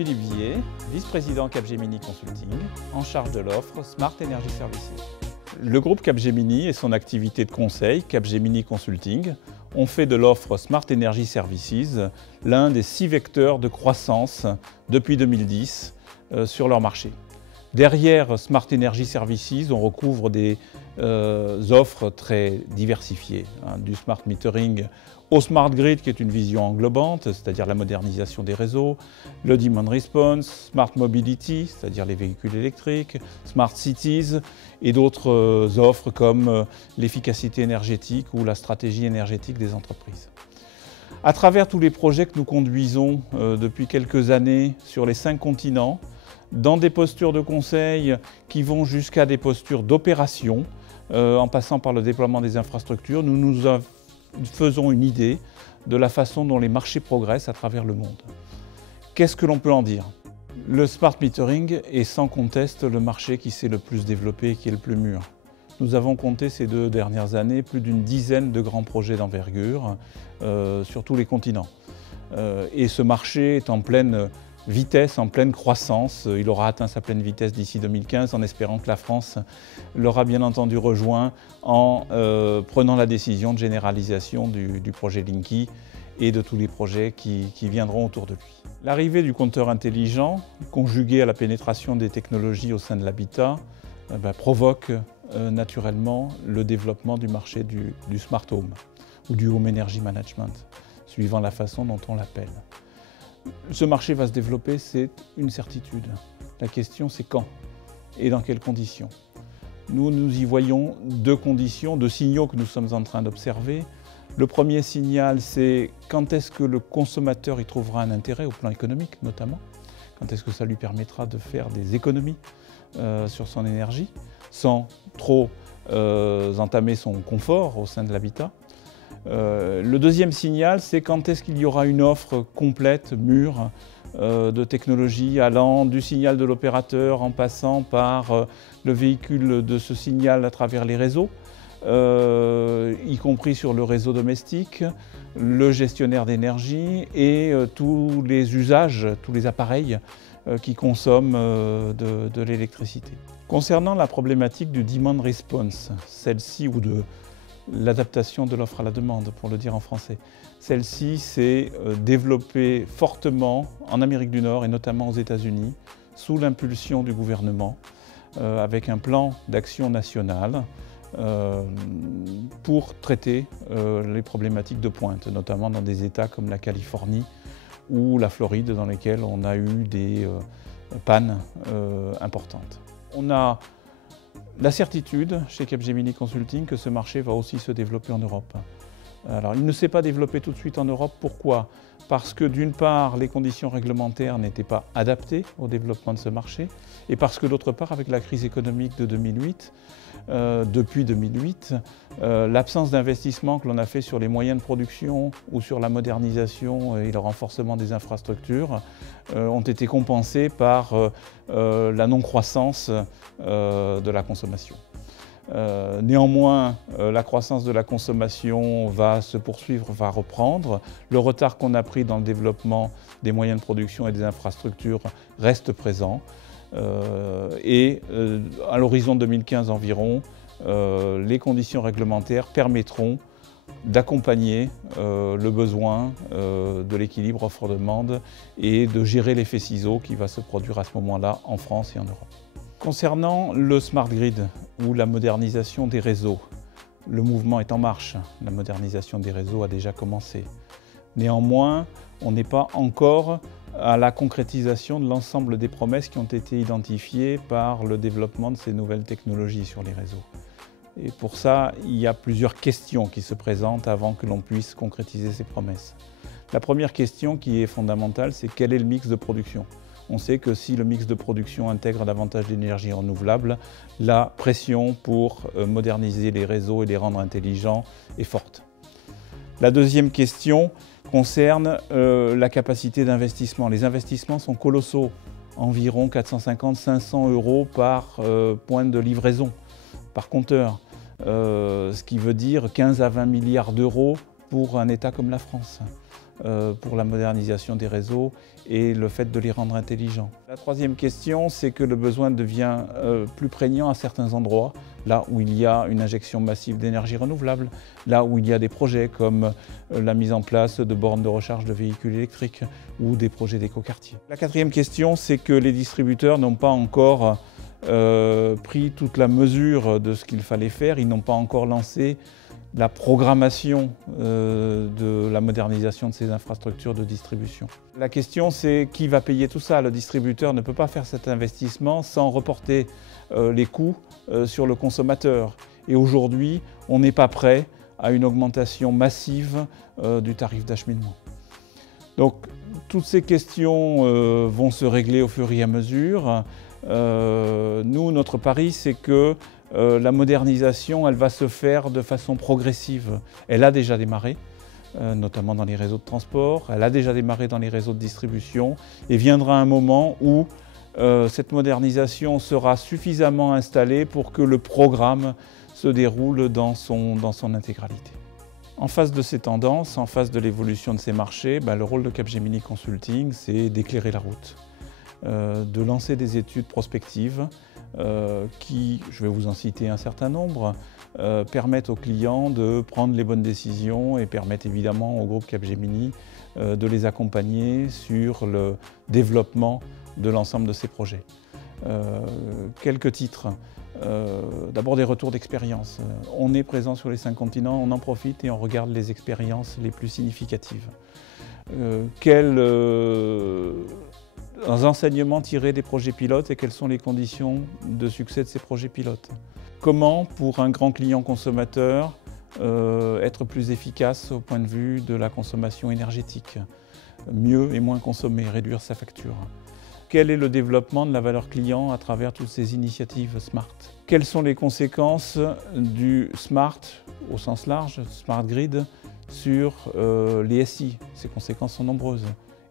Philippe Villiers, vice-président Capgemini Consulting, en charge de l'offre Smart Energy Services. Le groupe Capgemini et son activité de conseil, Capgemini Consulting, ont fait de l'offre Smart Energy Services l'un des 6 vecteurs de croissance depuis 2010 sur leur marché. Derrière Smart Energy Services, on recouvre des offres très diversifiées, du smart metering au smart grid, qui est une vision englobante, c'est-à-dire la modernisation des réseaux, le demand response, smart mobility, c'est-à-dire les véhicules électriques, smart cities et d'autres offres comme l'efficacité énergétique ou la stratégie énergétique des entreprises. À travers tous les projets que nous conduisons depuis quelques années sur les 5 continents, dans des postures de conseil qui vont jusqu'à des postures d'opération, en passant par le déploiement des infrastructures, nous nous faisons une idée de la façon dont les marchés progressent à travers le monde. Qu'est-ce que l'on peut en dire? Le smart metering est sans conteste le marché qui s'est le plus développé et qui est le plus mûr. Nous avons compté ces 2 dernières années plus d'une dizaine de grands projets d'envergure sur tous les continents. Et ce marché est en pleine vitesse, en pleine croissance. Il aura atteint sa pleine vitesse d'ici 2015 en espérant que la France l'aura bien entendu rejoint en prenant la décision de généralisation du projet Linky et de tous les projets qui viendront autour de lui. L'arrivée du compteur intelligent, conjuguée à la pénétration des technologies au sein de l'habitat, provoque naturellement le développement du marché du smart home ou du home energy management, suivant la façon dont on l'appelle. Ce marché va se développer, c'est une certitude. La question, c'est quand et dans quelles conditions. Nous y voyons 2 conditions, 2 signaux que nous sommes en train d'observer. Le premier signal, c'est quand est-ce que le consommateur y trouvera un intérêt au plan économique, notamment. Quand est-ce que ça lui permettra de faire des économies sur son énergie, sans trop entamer son confort au sein de l'habitat. Le deuxième signal, c'est quand est-ce qu'il y aura une offre complète, mûre, de technologie allant du signal de l'opérateur en passant par le véhicule de ce signal à travers les réseaux, y compris sur le réseau domestique, le gestionnaire d'énergie et tous les usages, tous les appareils qui consomment de l'électricité. Concernant la problématique du demand response, celle-ci ou de l'adaptation de l'offre à la demande, pour le dire en français. Celle-ci s'est développée fortement en Amérique du Nord et notamment aux États-Unis, sous l'impulsion du gouvernement, avec un plan d'action national pour traiter les problématiques de pointe, notamment dans des États comme la Californie ou la Floride, dans lesquels on a eu des pannes importantes. On a la certitude chez Capgemini Consulting que ce marché va aussi se développer en Europe. Alors, il ne s'est pas développé tout de suite en Europe. Pourquoi? Parce que d'une part, les conditions réglementaires n'étaient pas adaptées au développement de ce marché et parce que d'autre part, avec la crise économique de 2008, depuis 2008, l'absence d'investissement que l'on a fait sur les moyens de production ou sur la modernisation et le renforcement des infrastructures ont été compensés par la non-croissance de la consommation. Néanmoins, la croissance de la consommation va se poursuivre, va reprendre. Le retard qu'on a pris dans le développement des moyens de production et des infrastructures reste présent. À l'horizon 2015 environ, les conditions réglementaires permettront d'accompagner le besoin de l'équilibre offre-demande et de gérer l'effet ciseau qui va se produire à ce moment-là en France et en Europe. Concernant le smart grid ou la modernisation des réseaux, le mouvement est en marche. La modernisation des réseaux a déjà commencé. Néanmoins, on n'est pas encore à la concrétisation de l'ensemble des promesses qui ont été identifiées par le développement de ces nouvelles technologies sur les réseaux. Et pour ça, il y a plusieurs questions qui se présentent avant que l'on puisse concrétiser ces promesses. La première question qui est fondamentale, c'est quel est le mix de production? On sait que si le mix de production intègre davantage d'énergie renouvelable, la pression pour moderniser les réseaux et les rendre intelligents est forte. La deuxième question concerne la capacité d'investissement. Les investissements sont colossaux, environ 450-500 € par point de livraison, par compteur, ce qui veut dire 15 à 20 milliards d'euros pour un État comme la France. pour la modernisation des réseaux et le fait de les rendre intelligents. La troisième question, c'est que le besoin devient plus prégnant à certains endroits, là où il y a une injection massive d'énergie renouvelable, là où il y a des projets comme la mise en place de bornes de recharge de véhicules électriques ou des projets d'écoquartier. La quatrième question, c'est que les distributeurs n'ont pas encore pris toute la mesure de ce qu'il fallait faire, ils n'ont pas encore lancé la programmation de la modernisation de ces infrastructures de distribution. La question, c'est qui va payer tout ça? Le distributeur ne peut pas faire cet investissement sans reporter les coûts sur le consommateur. Et aujourd'hui, on n'est pas prêt à une augmentation massive du tarif d'acheminement. Donc, toutes ces questions vont se régler au fur et à mesure. Nous, notre pari, c'est que la modernisation, elle va se faire de façon progressive. Elle a déjà démarré, notamment dans les réseaux de transport, elle a déjà démarré dans les réseaux de distribution, et viendra un moment où cette modernisation sera suffisamment installée pour que le programme se déroule dans son intégralité. En face de ces tendances, en face de l'évolution de ces marchés, le rôle de Capgemini Consulting, c'est d'éclairer la route, de lancer des études prospectives qui, je vais vous en citer un certain nombre, permettent aux clients de prendre les bonnes décisions et permettent évidemment au groupe Capgemini de les accompagner sur le développement de l'ensemble de ces projets. Quelques titres. D'abord des retours d'expérience. On est présent sur les 5 continents, on en profite et on regarde les expériences les plus significatives. Quels enseignements tirés des projets pilotes et quelles sont les conditions de succès de ces projets pilotes? Comment, pour un grand client consommateur, être plus efficace au point de vue de la consommation énergétique? Mieux et moins consommer, réduire sa facture. Quel est le développement de la valeur client à travers toutes ces initiatives Smart? Quelles sont les conséquences du Smart, au sens large, Smart Grid, sur les SI? Ces conséquences sont nombreuses.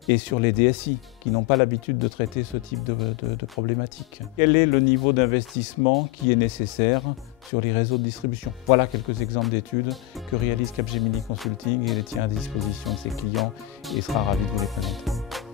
Et sur les DSI, qui n'ont pas l'habitude de traiter ce type de problématiques. Quel est le niveau d'investissement qui est nécessaire sur les réseaux de distribution? Voilà quelques exemples d'études que réalise Capgemini Consulting et les tient à disposition de ses clients et sera ravi de vous les présenter.